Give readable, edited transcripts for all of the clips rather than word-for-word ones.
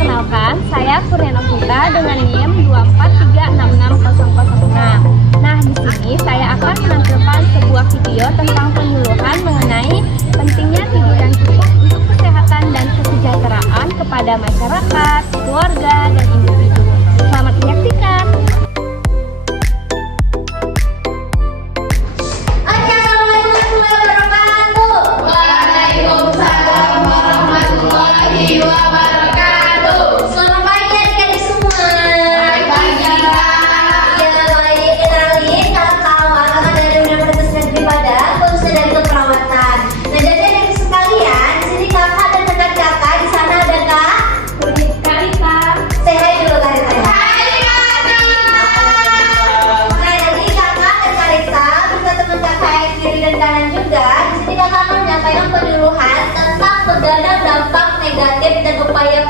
Perkenalkan, saya Kurnia Novita dengan NIM 243660006. Nah, di sini saya akan menampilkan sebuah video tentang penyuluhan mengenai pentingnya tidur yang cukup untuk kesehatan dan kesejahteraan kepada masyarakat, keluarga, dan individu. Selamat menyaksikan.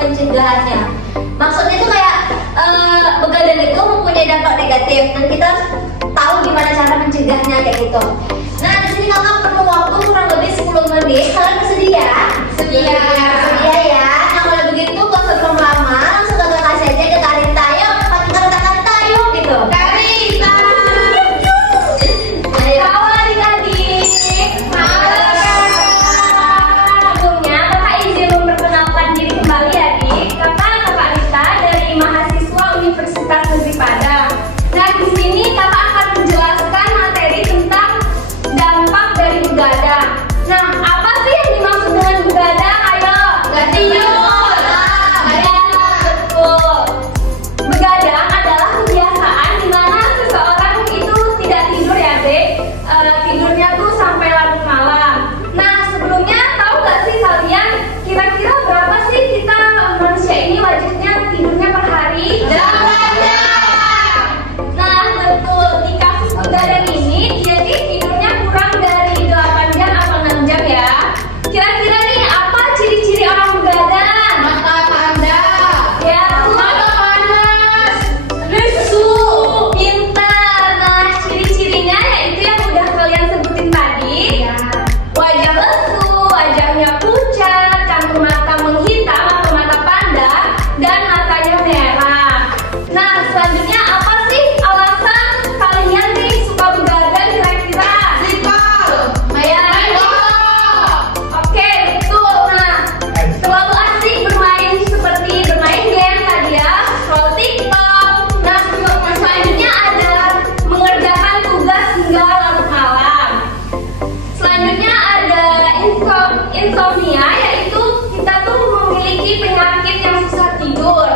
Pencegahannya. Maksudnya itu kayak begadang itu mempunyai dampak negatif dan kita tahu gimana cara mencegahnya kayak gitu. Nah, di sini kakak perlu waktu kurang lebih 10 menit. Kalian bersedia? Sedia. Sedia ya. Nah, kalau begitu gak usah terlalu lama, langsung kakak kasih aja ke Karita. Yuk, pakai kata Karita yuk gitu. Karita. Ayo. Halo adik-adik. Sebelumnya kakak izin memperkenalkan diri kembali ya. Universitas Negeri Padang. Nah, di sini kakak akan menjelaskan materi tentang dampak dari begadang. Nah, apa sih yang dimaksud dengan begadang? Ayo, gak tidur. Betul. Begadang adalah kebiasaan di mana seseorang itu tidak tidur ya, Dek. Tidurnya tuh sampai larut malam. Nah, sebelumnya tahu gak sih kalian kira-kira berapa sih kita manusia ini wajibnya tidurnya per hari? Begadang ini jadi tidurnya kurang dari 8 jam atau 6 jam ya. Kira-kira nih apa ciri-ciri orang begadang? Mata panda. Ya, mata panas. Lesu. Pintar. Nah, ciri-cirinya yaitu yang udah kalian sebutin tadi. Ya. Wajah lesu, wajahnya pucat, kantung mata menghitam atau mata panda, dan matanya merah. Nah, selanjutnya apa sih alasan kalian nih suka begadang kira-kira? Simpel. Oke, betul. Nah, terlalu asik bermain seperti bermain game tadi ya, scroll TikTok. Nah, selanjutnya ada mengerjakan tugas hingga larut malam. Selanjutnya ada insomnia, yaitu kita tuh memiliki penyakit yang susah tidur.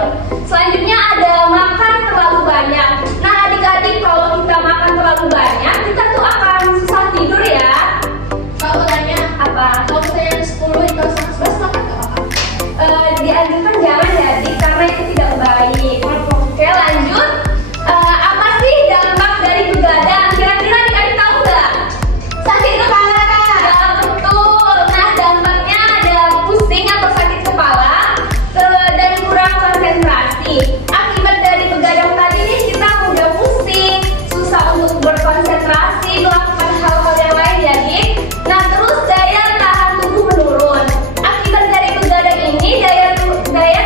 Selanjutnya ada makan terlalu banyak. Nah, adik-adik, kalau kita makan terlalu banyak, kita tuh akan susah tidur ya. Kalau tanya apa? Kalau tanya 10 atau 11 makan nggak apa-apa? Dianjurkan jangan ya, Adik, karena itu tidak baik. Oke, lanjut. Apa sih dampak dari begadang? Kira-kira adik-adik tahu nggak? Sakit kepala. Ya, betul. Nah, dampaknya ada pusing atau sakit kepala dan kurang konsentrasi. Akibat dari begadang tadi nih kita mudah pusing, susah untuk berkonsentrasi, melakukan hal-hal yang lain ya, Dik. Nah, terus daya tahan tubuh menurun. Akibat dari begadang ini daya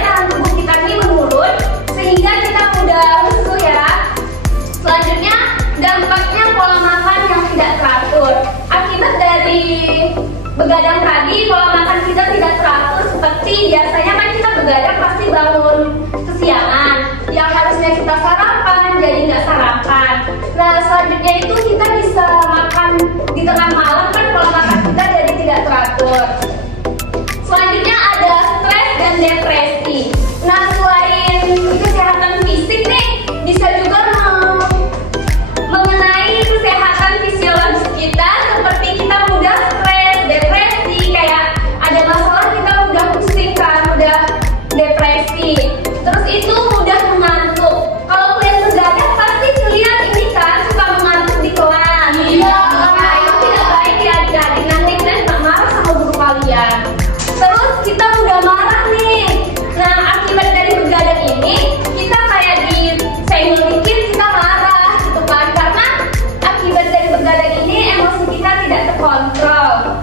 tahan tubuh kita ini menurun sehingga kita mudah lesu ya. Selanjutnya dampaknya pola makan yang tidak teratur. Akibat dari begadang tadi pola makan kita tidak teratur, seperti biasanya kan kita begadang pasti bangun kesiangan, yang harusnya kita sarapan jadi nggak sarapan. Nah, selanjutnya itu kita bisa makan di tengah malam, kan pola makan kita jadi tidak teratur. Selanjutnya ada stres dan depresi. Nah, selain kesehatan fisik nih, bisa juga mengenai kesehatan fisiologis kita, seperti kita mudah stres, depresi, kayak ada masalah kita mudah pusing kan, mudah depresi. Terus itu mudah mengantuk. Kalau kalian begadang pasti kalian ini kan suka mengantuk di kelas. Iya. Nah, itu tidak baik ya adik-adik. Nanti kalian tak marah sama guru kalian. Terus kita mudah marah nih. Nah, akibat dari begadang ini kita kayak disenggol dikit kita marah gitu kan, karena akibat dari begadang ini emosi kita tidak terkontrol.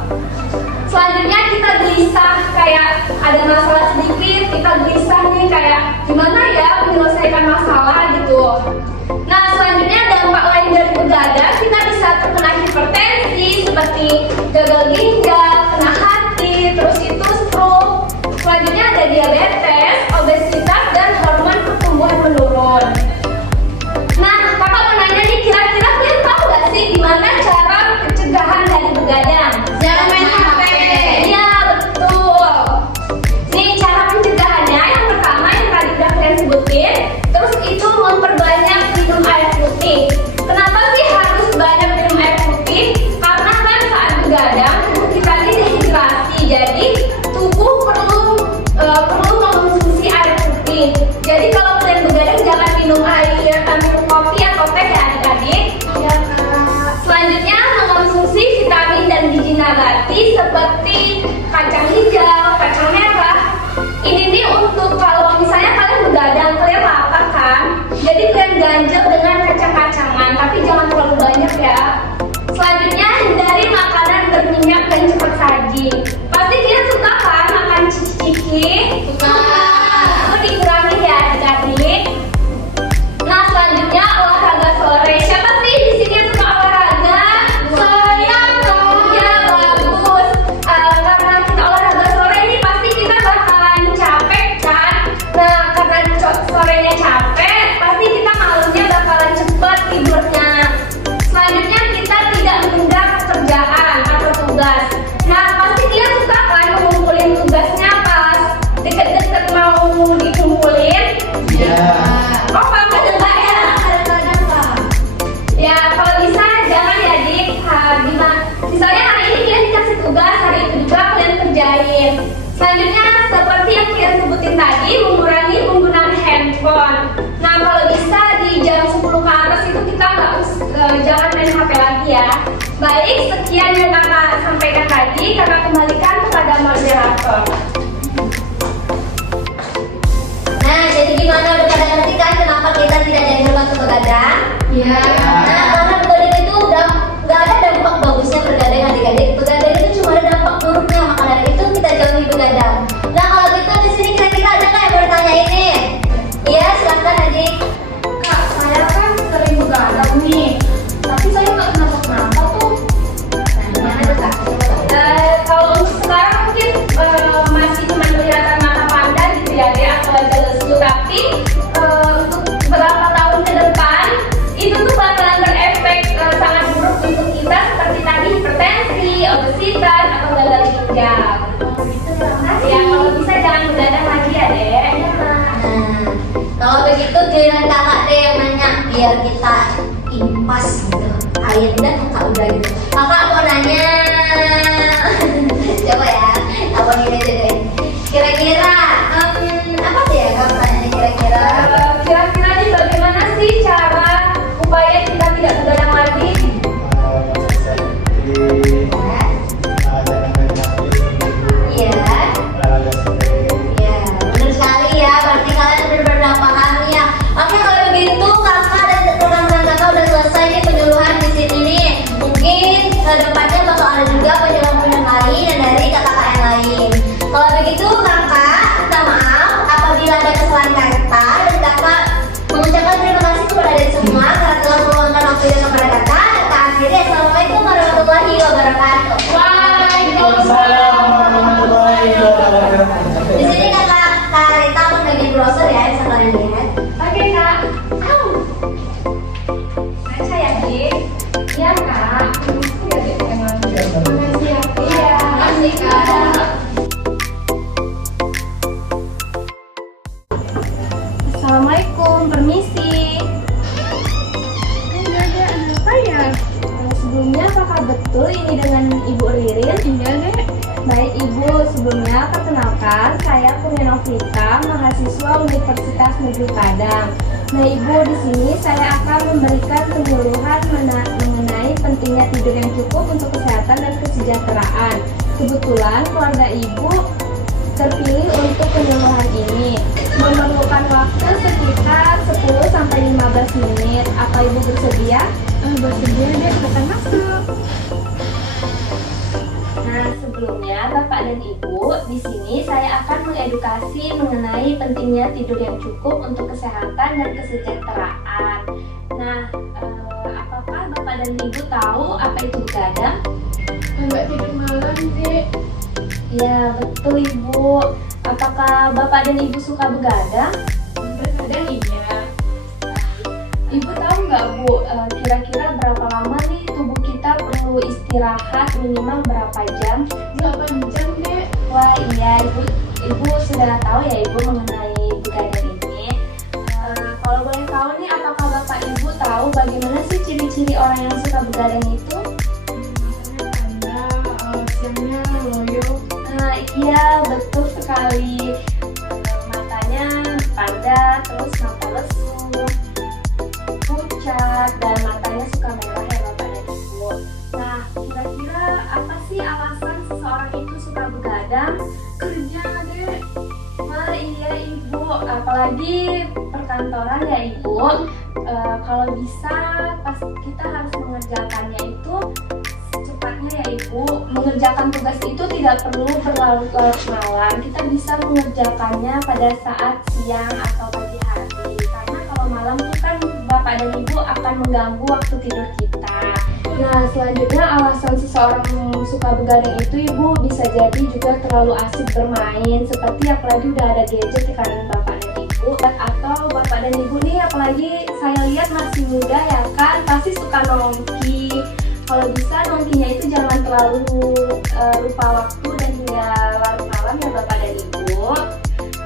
Selanjutnya kita gelisah, kayak ada masalah sedikit kita gelisah nih, kayak gimana ya menyelesaikan masalah gitu. Nah, selanjutnya dampak lain dari begadang, kita bisa terkena hipertensi seperti gagal ginjal, kena hati, terus itu stroke. Selanjutnya ada diabetes, obesitas, dan hormon pertumbuhan menurun. Nah, kakak mau nanya nih, kira-kira kalian tahu gak sih gimana cara pencegahan dari begadang? Jangan main HP. Iya, betul. Nih, cara pencegahannya yang pertama yang tadi udah kalian sebutin, terus itu memperbanyak minum air putih. Kenapa sih harus banyak minum air putih? Karena kan saat begadang tubuh kita ini dehidrasi, jadi tubuh perlu mengonsumsi air putih. Jadi kalau kalian begadang jangan minum minum kopi atau teh ya adik-adik. Ya, Kak. Selanjutnya mengonsumsi vitamin dan gizi nabati seperti kacang hijau, kacang merah. Ini nih untuk kalau misalnya kalian begadang, kalian lapar kan? Jadi kalian ganjel dengan kacang-kacangan, tapi jangan terlalu banyak ya. Selanjutnya hindari makanan berminyak dan cepat saji. Pasti kalian suka kan makan ciki-ciki? Suka. Itu dikurangi ya adik-adik. Nah, selanjutnya olahraga sore. Siapa sih di sini yang suka olahraga? Saya dong. Ya, bagus. Karena kita olahraga sore ini pasti kita bakalan capek kan? Nah, karena sorenya capek, pasti kita malamnya bakalan cepat tidurnya. Selanjutnya kita tidak menunda pekerjaan atau tugas. Nah, pasti dia suka kan ngumpulin tugasnya pas deket-deket mau dikumpulin. Ya. Oh, Kakak juga ya? Kadang-kadang, Kak. Ya, kalau bisa jangan ya, Dik. Misalnya hari ini kalian dikasih tugas, hari itu juga kalian kerjain. Selanjutnya, seperti yang kalian sebutin tadi, mengurangi penggunaan handphone. Nah, kalau bisa di jam 10 ke atas itu kita jangan main HP lagi ya. Baik, sekian yang kakak sampaikan tadi. Kakak kembalikan kepada moderator. Nah, jadi gimana udah pada ngerti kan kenapa kita tidak jadi masuk begadang? Ya. Nah, karena begadang itu udah nggak ada dampak bagusnya begadang adik-adik. Begadang itu cuma ada dampak buruknya, maka dari itu kita jauhi begadang. Nah, kalau gitu di sini kira-kira ada nggak yang mau ditanya ini? Iya, silakan adik. Kak, saya kan sering begadang nih, tapi saya nggak kenapa-kenapa tuh. Nah, gimana tuh Kak? Kalau untuk sekarang mungkin masih cuma kelihatan mata panda gitu ya, Dek, atau aja lesu. Tapi untuk beberapa tahun ke depan itu tuh bakalan berefek sangat buruk untuk kita seperti tadi hipertensi, obesitas, atau gagal ginjal. Ya, kalau bisa jangan begadang lagi ya, Dek. Nah, kalau begitu giliran kakak deh yang nanya biar kita impas gitu. Akhirnya kakak udah gitu. Kakak mau nanya, coba ya, apa gini aja deh. Kira-kira apa sih ya kakak tanya kira-kira? Kira-kira nih bagaimana sih cara upaya kita tidak begadang lagi? Iya, iya, benar sekali ya. Berarti kalian benar-benar paham ya. Oke, kalau begitu kakak dan rekan-rekan kakak udah selesai nih penyuluhan di sini nih. Mungkin kedepannya bakal ada juga penyuluhan lain dan dari kakak yang lain. Kalau begitu kakak minta maaf apabila ada kesalahan kata dan kakak mengucapkan terima kasih kepada adik semua karena telah meluangkan waktu kepada kakak. Kakak akhiri, assalamualaikum warahmatullahi wabarakatuh. Waalaikumsalam. Di sini kakak Rita mau bagi browser ya, bisa kalian lihat. Oke, Kak. Baca ya, Dik. Iya, Kak. Iya, Dik. Makasih ya. Iya. Makasih kak. Assalamualaikum, permisi. Ada apa ya? Sebelumnya apakah betul ini dengan Ibu Ririn? Iya, Dek. Baik Ibu, sebelumnya perkenalkan saya Kurnianovita, mahasiswa Universitas Negeri Padang. Nah Ibu, di sini saya akan memberikan penyuluhan mengenai pentingnya tidur yang cukup untuk kesehatan dan kesejahteraan. Kebetulan keluarga Ibu terpilih untuk penyuluhan ini. Memerlukan waktu sekitar 10-15 menit. Apa Ibu bersedia? Bersedia, Dek. Bukan masuk. Nah, sebelumnya Bapak dan Ibu, di sini saya akan mengedukasi mengenai pentingnya tidur yang cukup untuk kesehatan dan kesejahteraan. Nah, apakah Bapak dan Ibu tahu apa itu begadang? Nggak tidur malam, Dek. Ya, betul Ibu. Apakah Bapak dan Ibu suka begadang? Kadang iya. Ibu tahu nggak Bu, kira-kira berapa lama nih tubuh kita perlu istirahat minimal berapa jam? 8 jam, Dek. Wah iya Ibu sudah tahu ya Ibu mengenai begadang ini. Kalau boleh tahu nih, apakah Bapak Ibu tahu bagaimana sih ciri-ciri orang yang suka begadang itu? Matanya tanda, siangnya loyo. Nah iya betul sekali. Matanya padat, terus mata lesu, pucat, dan matanya suka merah ya Bapak dan Ibu. Nah, kira-kira apa sih alasan seseorang itu suka begadang? Kerja, Dek. Wah iya Ibu, apalagi perkantoran ya Ibu. Kalau bisa pas kita harus mengerjakannya itu secepatnya ya Ibu. Mengerjakan tugas itu tidak perlu berlarut-larut malam. Kita bisa mengerjakannya pada saat siang atau pagi hari. Karena kalau malam itu kan Bapak dan Ibu akan mengganggu waktu tidur kita. Nah, selanjutnya alasan seseorang suka begadang itu Ibu bisa jadi juga terlalu asik bermain, seperti apalagi udah ada gadget di kanan Bapak dan Ibu, atau Bapak dan Ibu nih apalagi saya lihat masih muda ya kan, pasti suka nongki. Kalau bisa nongkinya itu jangan terlalu lupa waktu dan hingga larut malam ya Bapak dan Ibu.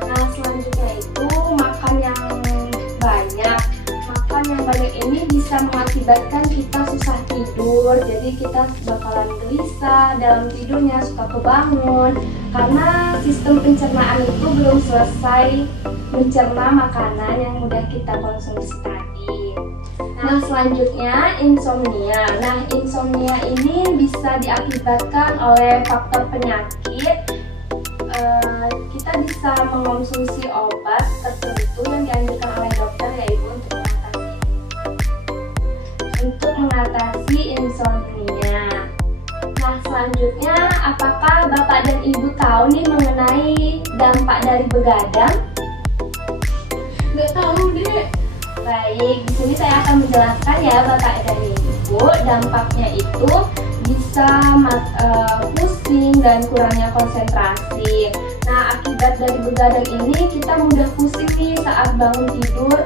Nah, selanjutnya itu makan yang banyak. Makan yang banyak ini bisa mengakibatkan kita susah tidur, jadi kita bakalan gelisah dalam tidurnya, suka kebangun karena sistem pencernaan itu belum selesai mencerna makanan yang udah kita konsumsi tadi. Nah, selanjutnya insomnia. Nah, insomnia ini bisa diakibatkan oleh faktor penyakit. Kita bisa mengonsumsi obat tertentu yang dianjurkan oleh dokter ya Ibu untuk mengatasi insomnia. Nah, selanjutnya apakah Bapak dan Ibu tahu nih mengenai dampak dari begadang? Nggak tahu, Dek. Baik, di sini saya akan menjelaskan ya Bapak dan Ibu. Dampaknya itu bisa pusing dan kurangnya konsentrasi. Nah, akibat dari begadang ini kita mudah pusing nih saat bangun tidur.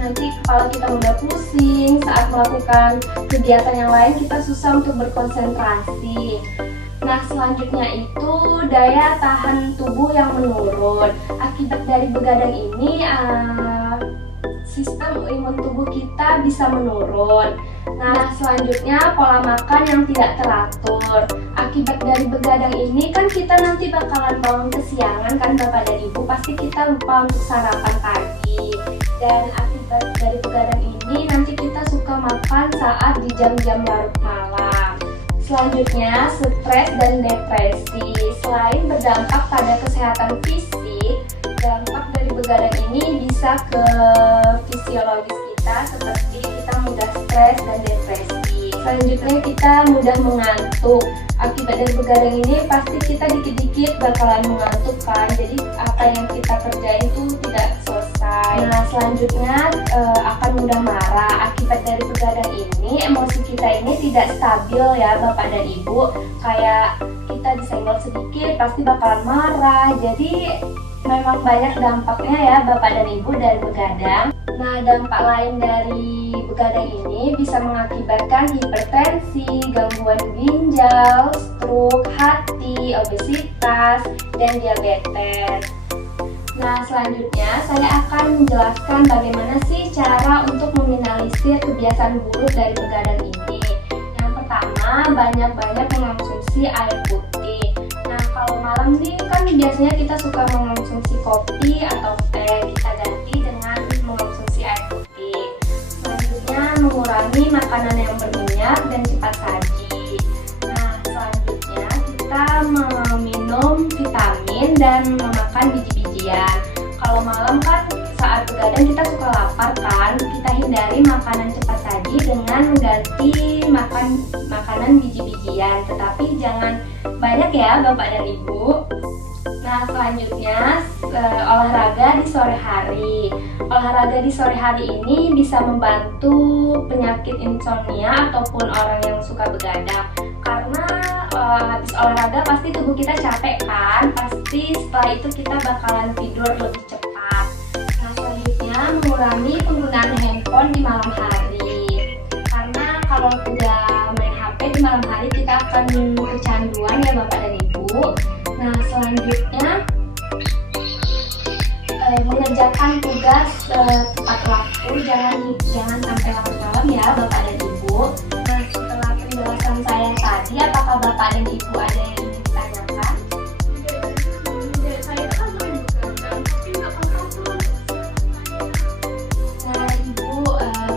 Nanti kepala kita mudah pusing, saat melakukan kegiatan yang lain kita susah untuk berkonsentrasi. Nah, selanjutnya itu daya tahan tubuh yang menurun. Akibat dari begadang ini sistem imun tubuh kita bisa menurun. Nah, selanjutnya pola makan yang tidak teratur. Akibat dari begadang ini kan kita nanti bakalan bangun kesiangan kan Bapak dan Ibu, pasti kita lupa untuk sarapan pagi. Dan akibat dari begadang ini nanti kita suka makan saat di jam-jam larut malam. Selanjutnya, stres dan depresi. Selain berdampak pada kesehatan fisik, dampak dari begadang ini bisa ke fisiologis kita, seperti kita mudah stres dan depresi. Selanjutnya kita mudah mengantuk. Akibat dari begadang ini pasti kita dikit-dikit bakalan mengantuk kan, jadi apa yang kita kerjain itu tidak selesai. Nah, selanjutnya akan mudah marah. Akibat dari begadang ini emosi kita ini tidak stabil ya Bapak dan Ibu. Kayak kita disenggol sedikit pasti bakalan marah. Jadi memang banyak dampaknya ya Bapak dan Ibu dari begadang. Nah, dampak lain dari begadang ini bisa mengakibatkan hipertensi, gangguan ginjal, stroke, hati, obesitas, dan diabetes. Nah, selanjutnya saya akan menjelaskan bagaimana sih cara untuk meminimalisir kebiasaan buruk dari begadang ini. Yang pertama, banyak-banyak mengonsumsi air putih. Nah, kalau malam nih kan biasanya kita suka mengonsumsi kopi atau teh, kita ganti dengan mengonsumsi air putih. Selanjutnya, mengurangi makanan yang berminyak dan cepat saji. Nah, selanjutnya kita meminum vitamin dan memakan biji-bijian. Kalau malam kan saat begadang kita suka lapar kan, kita hindari makanan cepat saji dengan mengganti makanan biji-bijian, tetapi jangan banyak ya Bapak dan Ibu. Nah, selanjutnya olahraga di sore hari. Olahraga di sore hari ini bisa membantu penyakit insomnia ataupun orang yang suka begadang. Karena habis olahraga pasti tubuh kita capek kan, pasti setelah itu kita bakalan tidur lebih cepat. Nah, selanjutnya mengurangi penggunaan handphone di malam hari. Karena kalau udah main HP di malam hari kita akan kecanduan ya Bapak dan Ibu. Nah, selanjutnya mengerjakan tugas tepat waktu, jangan sampai larut malam ya Bapak dan Ibu. Nah, setelah penjelasan saya tadi, apakah Bapak dan Ibu ada yang ingin ditanyakan? Nah, Ibu,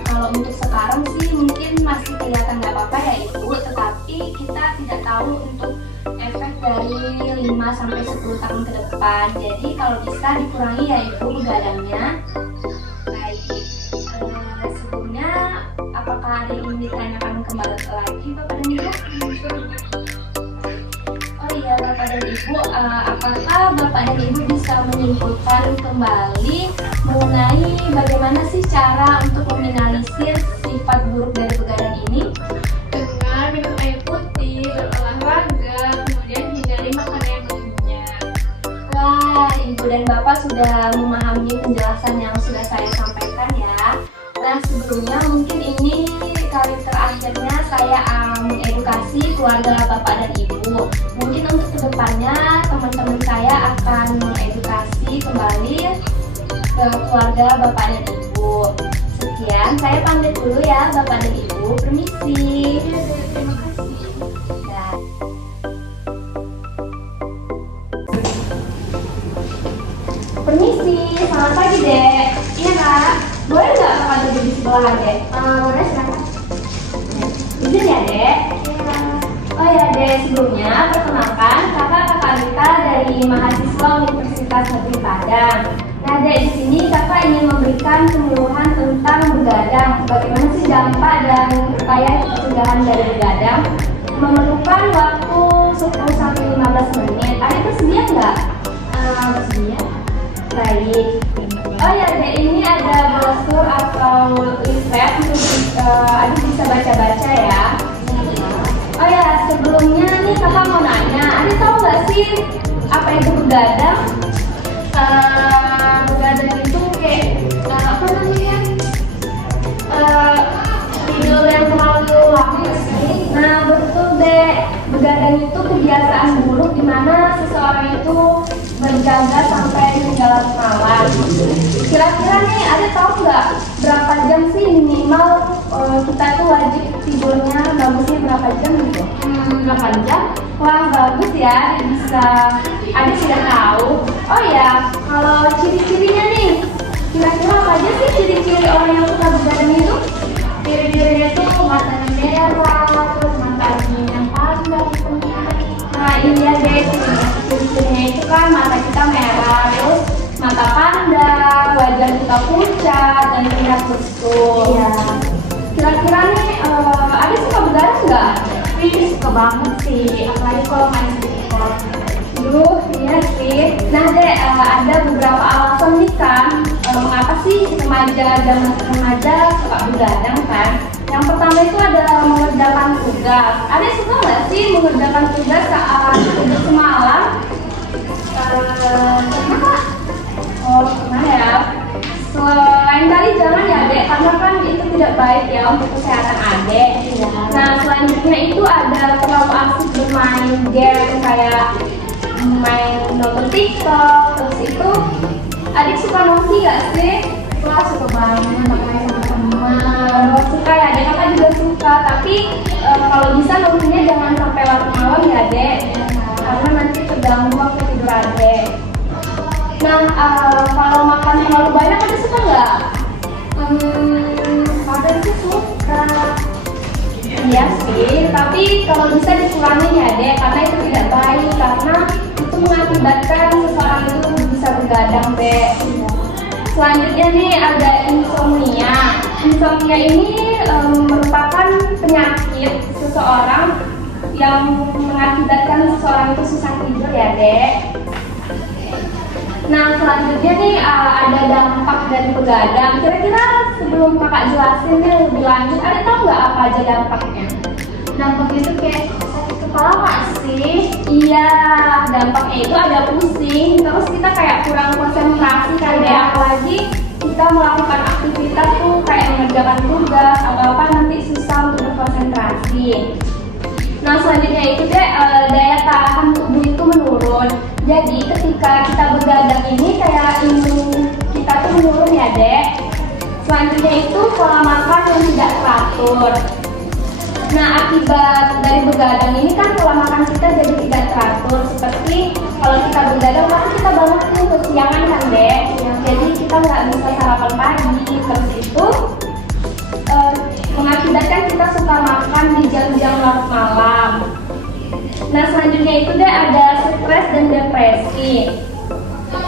kalau untuk sekarang sih mungkin masih kelihatan nggak apa-apa ya Ibu, tetapi kita tidak tahu untuk efek dari 5-10 tahun ke depan. Jadi kalau bisa dikurangi ya Ibu begadangnya. Baik, sebelumnya apakah ada yang ingin ditanyakan kembali lagi Bapak dan Ibu? Oh iya Bapak dan Ibu, apakah Bapak dan Ibu bisa menyimpulkan kembali mengenai bagaimana sih cara untuk meminimalisir sifat buruk dari begadang ini? Dengan minum air putih, berolahraga, kemudian hindari makanan yang berminyak. Wah, Ibu dan Bapak sudah memahami penjelasan yang sudah saya sampaikan ya. Nah, sebelumnya mungkin ini kali terakhirnya saya mengedukasi keluarga Bapak dan Ibu. Mungkin untuk kedepannya teman-teman saya akan mengedukasi kembali ke keluarga Bapak dan Ibu. Sekian, saya pamit dulu ya Bapak dan Ibu. Permisi. Terima kasih. Dah. Permisi, selamat pagi Dek. Iya Kak, boleh nggak Kakak duduk di sebelah Dek? Boleh, silakan. Izin ya Dek? Iya. Oh ya Dek, sebelumnya perkenalkan Kakak Rita dari mahasiswa Universitas Negeri Padang. Nah Dek, di sini Kakak ingin memberikan penyuluhan tentang begadang. Bagaimana sih dampak dan upaya pencegahan dari begadang? Memerlukan waktu 10-15 menit. Ada bersedia nggak? Bersedia. Baik. Oh ya Dek, ini ada brosur atau leaflet untuk Adik bisa baca-baca ya. Oh ya, sebelumnya nih Kakak mau nanya, Adik tahu nggak sih apa itu begadang? Begadang itu kayak apa namanya? Tidur yang terlalu lama sih. Nah betul Dek, begadang itu kebiasaan buruk di mana seseorang itu berjaga sampai hingga malam. Kira-kira nih ada tahu nggak berapa jam sih minimal kita tuh wajib tidurnya, bagusnya berapa jam gitu? 8 jam? Wah bagus ya, bisa. Ada sudah tahu. Oh ya, kalau ciri-cirinya nih, kira-kira apa aja sih ciri-ciri orang yang suka begadang itu? Ciri-cirinya itu matanya merah, terus matanya yang panjang hidungnya. Nah iya deh, ciri-cirinya itu kan mata kita merah, terus mata pandang, wajah kita pucat dan terlihat lesu. Iya. Kira-kira nih, ada suka begadang nggak? Suka banget sih, apalagi kalau main sport. Duh, iya sih. Nah Dek, ada beberapa alasan nih kan, mengapa sih remaja dan remaja suka begadang kan? Yang pertama itu ada mengerjakan tugas. Ada suka nggak sih mengerjakan tugas saat tidur semalam? Kenapa? Oh, pernah ya. Selain tadi jangan ya Dek, karena kan itu tidak baik ya untuk kesehatan Adek. Ya. Nah selanjutnya itu ada terlalu asik bermain game kayak main nonton TikTok. Terus itu Adik suka nongki gak sih? Wah suka banget, main sama teman. Suka ya Dek, kakak juga suka. Tapi kalau bisa nongkinya jangan sampai larut malam ya Dek, karena nanti terganggu waktu tidur Adek. Nah, kalau makan terlalu banyak ada suka nggak? Ada sih suka. Iya sih, tapi kalau bisa dikurangi ya Dek, karena itu tidak baik, karena itu mengakibatkan seseorang itu bisa begadang Dek. Selanjutnya nih ada insomnia. Insomnia ini merupakan penyakit seseorang yang mengakibatkan seseorang itu susah tidur ya Dek. Nah selanjutnya nih ada dampak dari begadang. Kira-kira sebelum kakak jelasin nih lebih lanjut, ada tahu nggak apa aja dampaknya? Dampaknya itu kayak sakit kepala nggak sih? Iya, dampaknya itu ada pusing, terus kita kayak kurang konsentrasi kan Dek, apalagi kita melakukan aktivitas tuh kayak mengerjakan tugas atau apa nanti susah untuk berkonsentrasi. Nah selanjutnya itu Dek, daya tahan tubuh itu menurun. Jadi ketika kita begadang ini kayak imun kita tuh menurun ya Dek. Selanjutnya itu pola makan yang tidak teratur. Nah akibat dari begadang ini kan pola makan kita jadi tidak teratur. Seperti kalau kita begadang pasti kita bangun tuh kesiangan kan Dek. Jadi kita nggak bisa sarapan pagi. Terus itu mengakibatkan kita suka makan di jam-jam larut malam. Nah selanjutnya itu Dek ada stres dan depresi.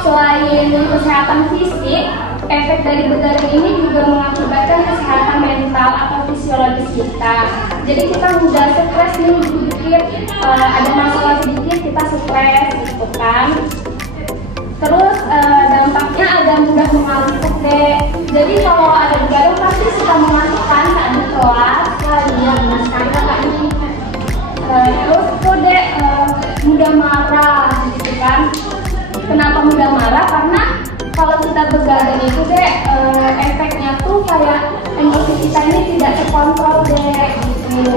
Selain kesehatan fisik, efek dari begadang ini juga mengakibatkan kesehatan mental atau fisiologis kita. Jadi kita mudah stres nih sedikit, ada masalah sedikit kita stres gitu kan. Terus dampaknya ada mudah mengantuk Dek. Jadi kalau ada begadang pasti suka mengantuk kan saat di kelas. Wah iya benar sekali kakak ini. Terus tuh Dek mudah marah gitu kan. Kenapa mudah marah? Karena kalau kita begadang itu Dek efeknya tuh kayak emosi kita ini tidak terkontrol Dek gitu.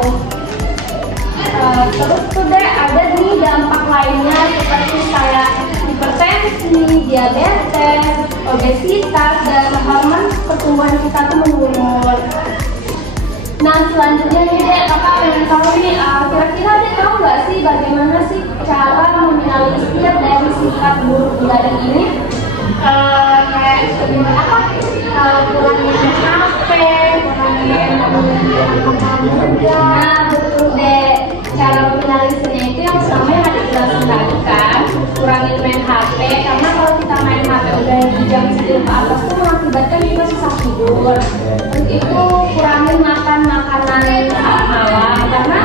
Terus tuh Dek ada nih dampak lainnya seperti kayak hipertensi, diabetes, obesitas, dan hormon pertumbuhan kita tuh menurun. Nah selanjutnya nih Dek, kakak pengen tahu nih, kira-kira Dek tahu nggak sih bagaimana sih cara meminimalisir dari sifat buruk begadang ini? Kayak sebenarnya apa? Kurangin HP, Nah betul Dek, cara meminimalisirnya itu yang pertama yang ada jelasin tadi kan, kurangin main HP, karena kalau kita main HP udah di jam 10 ke atas tuh mengakibatkan kita susah tidur. Terus itu kurangin makan makanan saat malam, karena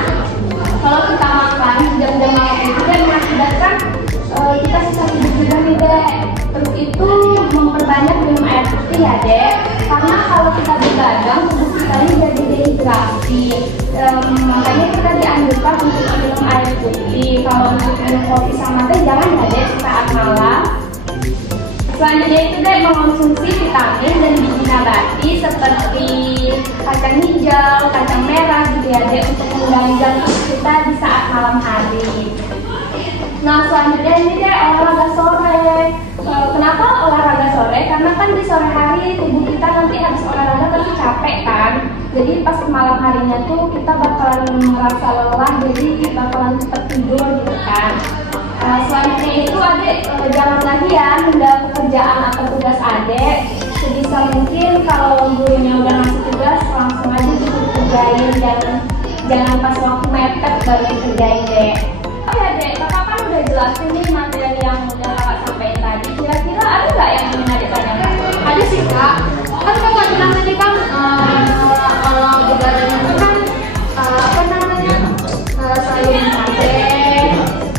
kalau kita makan di jam-jam malam itu kan mengakibatkan kita susah tidur juga nih Dek. Terus itu memperbanyak minum air putih ya Dek, karena kalau kita begadang tubuh kita ini jadi dehidrasi. Makanya kita dianjurkan untuk minum air putih. Kalau untuk minum kopi sama teh jangan ya Dek saat malam. Selanjutnya itu Dek mengonsumsi vitamin dan biji nabati seperti kacang hijau, kacang merah gitu ya Dek untuk menunjang kita di saat malam hari. Nah selanjutnya ini Dek olahraga sore. Kenapa olahraga sore? Karena kan di sore hari tubuh kita nanti habis olahraga pasti capek kan. Jadi pas malam harinya tuh kita bakalan merasa lelah, jadi bakalan cepat tidur gitu kan. Selanjutnya itu Adek jangan lagi ya nunda pekerjaan atau tugas Adek. Sebisa mungkin kalau gurunya udah ngasih tugas langsung aja dikerjain, jangan pas waktu mepet baru dikerjain Dek. Oh ya Dek, kakak kan udah jelasin nih materi yang udah kakak sampaikan tadi. Kira-kira ada nggak yang ingin Adek tanyakan? ada sih kak. Kan kakak bilang tadi kan kalau begadang itu kan apa namanya selalu HP,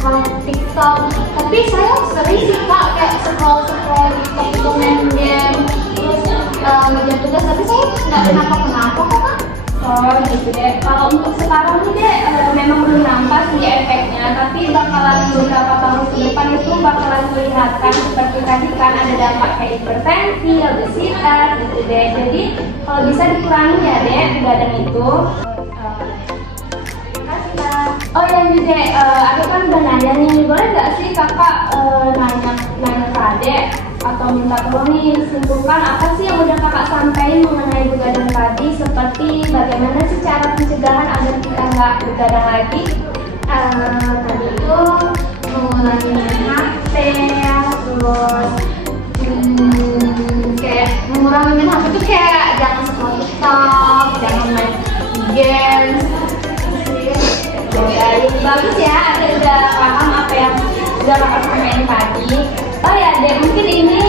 main TikTok. Tapi saya sering sih kak kayak scroll TikTok itu main game, terus ngerjain tugas. Tapi saya nggak kenapa-kenapa kok kak. Oh gitu Dek. Kalau untuk sekarang nih Dek memang belum nampak sih efeknya, tapi bakalan beberapa tahun ke depan itu bakalan kelihatan seperti tadi kan ada dampak kayak hipertensi, obesitas gitu Dek. Jadi kalau bisa dikurangi ya Dek begadang itu. Oh ya nih Dek, Adek kan udah nanya nih, boleh nggak sih kakak nanya ke Adek atau minta tolong nih simpulkan apa sih yang udah kakak sampaikan mengenai begadang tadi, seperti bagaimana sih cara pencegahan agar kita nggak begadang lagi? Tadi itu mengurangi main HP, terus kayak mengurangi main HP itu kayak jangan scroll TikTok, jangan main games. Ya, bagus ya, Adek udah paham apa yang udah kakak sampaikan tadi. Oh ya Dek, mungkin ini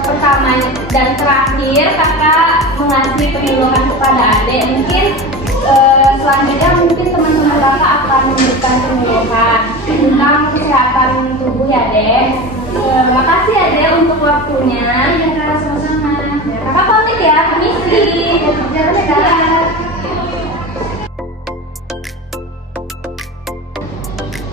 pertama dan terakhir kakak mengasih penyuluhan kepada adik. Mungkin selanjutnya teman-teman kakak akan memberikan penyuluhan tentang kesehatan tubuh ya dek. Terima kasih ya dek untuk waktunya. Ya kak, sama-sama. Kakak pamit ya, permisi. Dadah.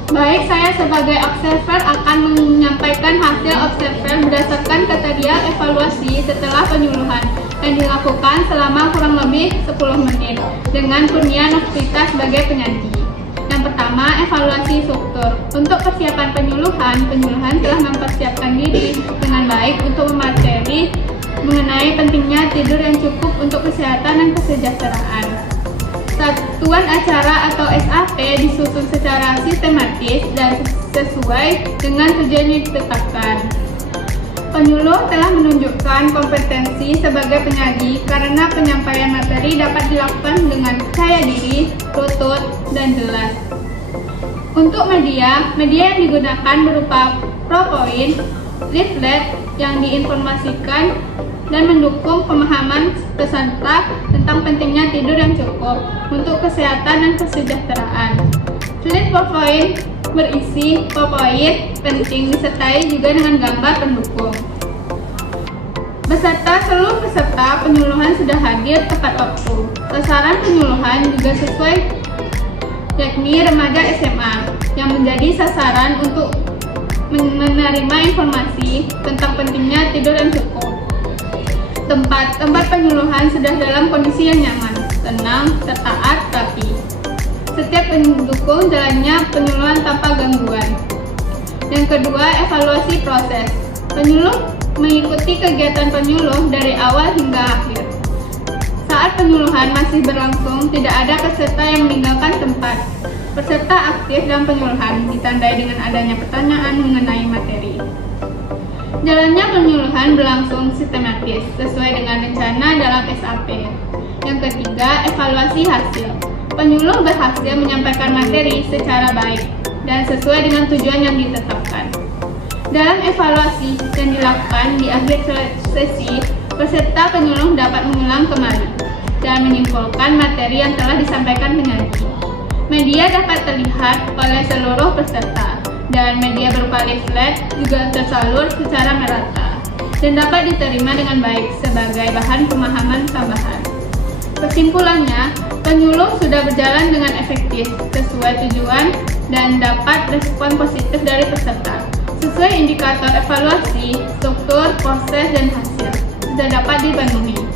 Baik, saya sebagai observer akan menyampaikan hasil observer berdasarkan kriteria evaluasi setelah penyuluhan yang dilakukan selama kurang lebih 10 menit dengan Kurnia Novita sebagai penyaji. Yang pertama, evaluasi struktur. Untuk persiapan penyuluhan telah mempersiapkan diri dengan baik untuk memateri mengenai pentingnya tidur yang cukup untuk kesehatan dan kesejahteraan. Satuan acara atau SAP disusun secara sistematis dan sesuai dengan tujuan yang ditetapkan. Penyuluh telah menunjukkan kompetensi sebagai penyaji karena penyampaian materi dapat dilakukan dengan percaya diri, tutur, dan jelas. Untuk media yang digunakan berupa PowerPoint, leaflet yang diinformasikan dan mendukung pemahaman peserta tentang pentingnya tidur yang cukup untuk kesehatan dan kesejahteraan. Slide PowerPoint berisi PowerPoint penting disertai juga dengan gambar pendukung. Seluruh peserta penyuluhan sudah hadir tepat waktu. Sasaran penyuluhan juga sesuai, yakni remaja SMA yang menjadi sasaran untuk menerima informasi tentang pentingnya tidur yang cukup. Tempat penyuluhan sudah dalam kondisi yang nyaman, tenang, tertaat, rapi. Setiap pendukung jalannya penyuluhan tanpa gangguan. Yang kedua, evaluasi proses. Penyuluh mengikuti kegiatan penyuluh dari awal hingga akhir. Saat penyuluhan masih berlangsung, tidak ada peserta yang meninggalkan tempat. Peserta aktif dalam penyuluhan ditandai dengan adanya pertanyaan mengenai materi. Jalannya penyuluhan berlangsung sistematis sesuai dengan rencana dalam SAP. Yang ketiga, evaluasi hasil. Penyuluh berhasil menyampaikan materi secara baik dan sesuai dengan tujuan yang ditetapkan. Dalam evaluasi yang dilakukan di akhir sesi, peserta penyuluh dapat mengulang kembali dan menyimpulkan materi yang telah disampaikan penyaji. Media dapat terlihat oleh seluruh peserta, dan media berupa leaflet juga tersalur secara merata dan dapat diterima dengan baik sebagai bahan pemahaman tambahan. Kesimpulannya, penyuluh sudah berjalan dengan efektif sesuai tujuan dan dapat respon positif dari peserta. Sesuai indikator evaluasi, struktur, proses, dan hasil sudah dapat dipenuhi.